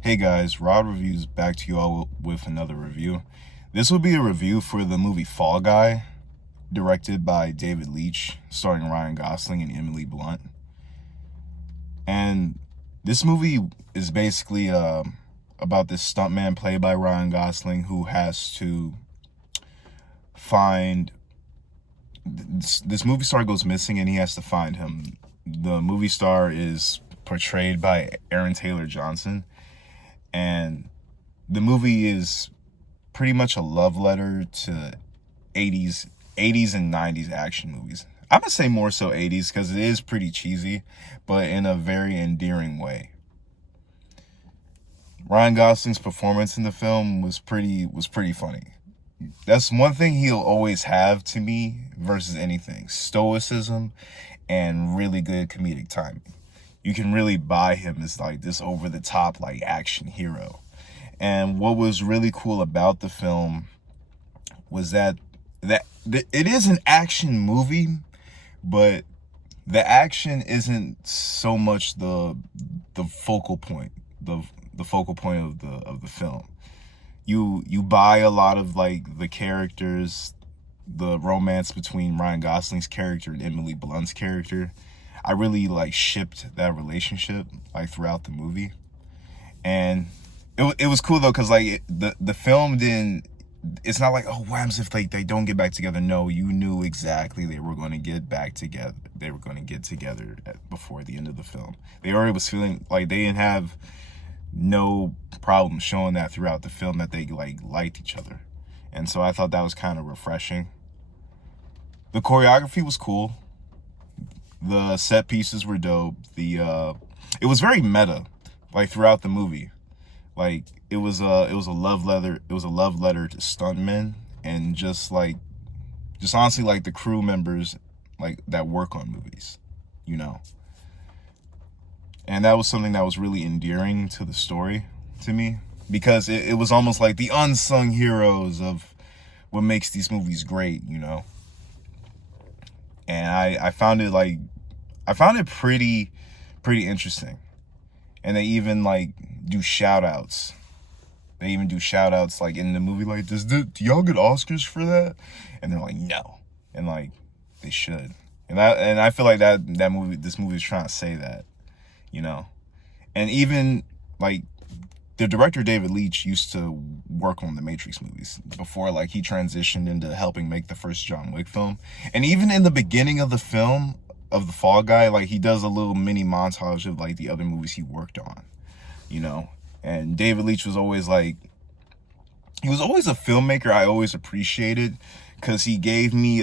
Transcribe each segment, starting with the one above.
Hey guys, Rod Reviews back to you all with another review. This will be a review for the movie Fall Guy, directed by David Leitch, starring Ryan Gosling and Emily Blunt. And this movie is basically about this stuntman played by Ryan Gosling who has to find this movie star goes missing and he has to find him. The movie star is portrayed by Aaron Taylor Johnson, and the movie is pretty much a love letter to 80s and 90s action movies. I'm gonna say more so 80s because it is pretty cheesy, but in a very endearing way. Ryan Gosling's performance in the film was pretty funny. That's one thing he'll always have to me versus anything: stoicism and really good comedic timing. You can really buy him as like this over the top like action hero. And what was really cool about the film was that it is an action movie, but the action isn't so much the focal point, the focal point of the film. You buy a lot of like the characters, the romance between Ryan Gosling's character and Emily Blunt's character. I really like shipped that relationship like throughout the movie, and it was cool though because like the film didn't. It's not like, oh, what happens if they don't get back together? No, you knew exactly they were going to get back together. They were going to get together before the end of the film. They already was feeling like they didn't have no problem showing that throughout the film that they like liked each other, and so I thought that was kind of refreshing. The choreography was cool. The set pieces were dope. It was very meta, like throughout the movie. Like it was a love letter. It was a love letter to stuntmen and just honestly like the crew members like that work on movies, you know. And that was something that was really endearing to the story to me because it was almost like the unsung heroes of what makes these movies great, you know. And I found it pretty interesting. And they even like do shout outs. They even do shout outs like in the movie, like, do y'all get Oscars for that? And they're like, no. And like they should. And I feel like this movie is trying to say that, you know. And even like the director David Leitch used to work on the Matrix movies before like he transitioned into helping make the first John Wick film. And even in the beginning of the film of the Fall Guy, like he does a little mini montage of like the other movies he worked on, you know. And David Leitch was always like, he was always a filmmaker I always appreciated because he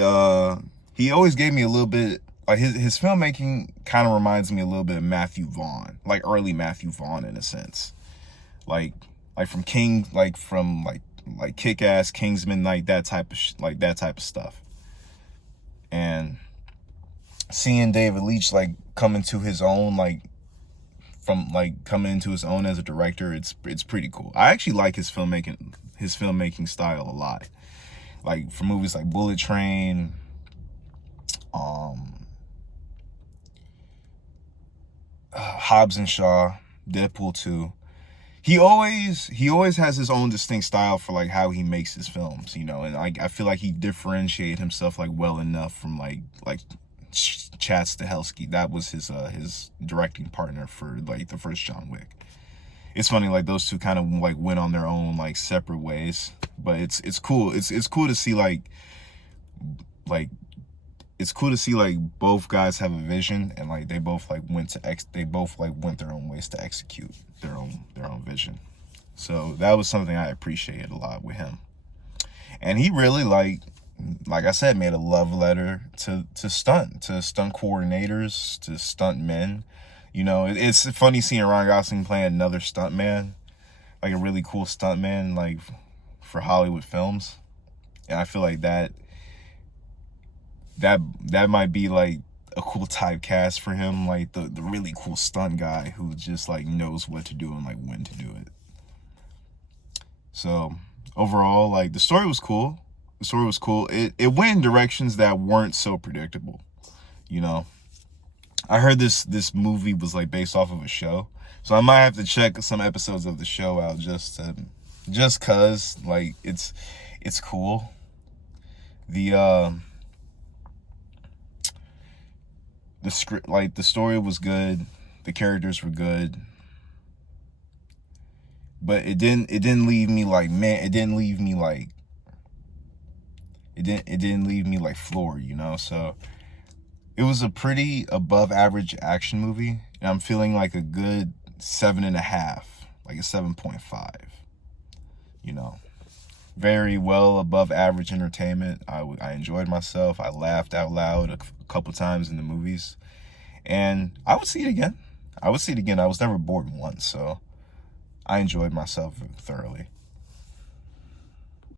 always gave me a little bit like his filmmaking kind of reminds me a little bit of Matthew Vaughn, like early Matthew Vaughn in a sense. Like from Kick-Ass, Kingsman, like that type of stuff. And seeing David Leitch like come into his own coming into his own as a director, it's pretty cool. I actually like his filmmaking style a lot. Like for movies like Bullet Train, Hobbs and Shaw, Deadpool 2. He always has his own distinct style for like how he makes his films, you know. And I feel like he differentiated himself like well enough from like Chad Stahelski. That was his directing partner for like the first John Wick. It's funny, like those two kind of like went on their own like separate ways, but it's cool. It's cool to see it's cool to see like both guys have a vision and like they both went their own ways to execute their own vision. So that was something I appreciated a lot with him. And he really like I said, made a love letter to stunt coordinators, to stunt men. You know, it's funny seeing Ryan Gosling play another stunt man, like a really cool stunt man, like for Hollywood films. And I feel like that might be like a cool typecast for him, like the really cool stunt guy who just like knows what to do and like when to do it. So overall, like the story was cool. It went in directions that weren't so predictable, you know. I heard this movie was like based off of a show, so I might have to check some episodes of the show out just cause like it's cool. The the script, like the story was good, the characters were good, but it didn't leave me like, man, it didn't leave me like floored, you know. So it was a pretty above average action movie, and I'm feeling like a good 7.5, like a 7.5, you know. Very well above average entertainment. I enjoyed myself. I laughed out loud a couple times in the movies, and I would see it again. I would see it again. I was never bored once, so I enjoyed myself thoroughly.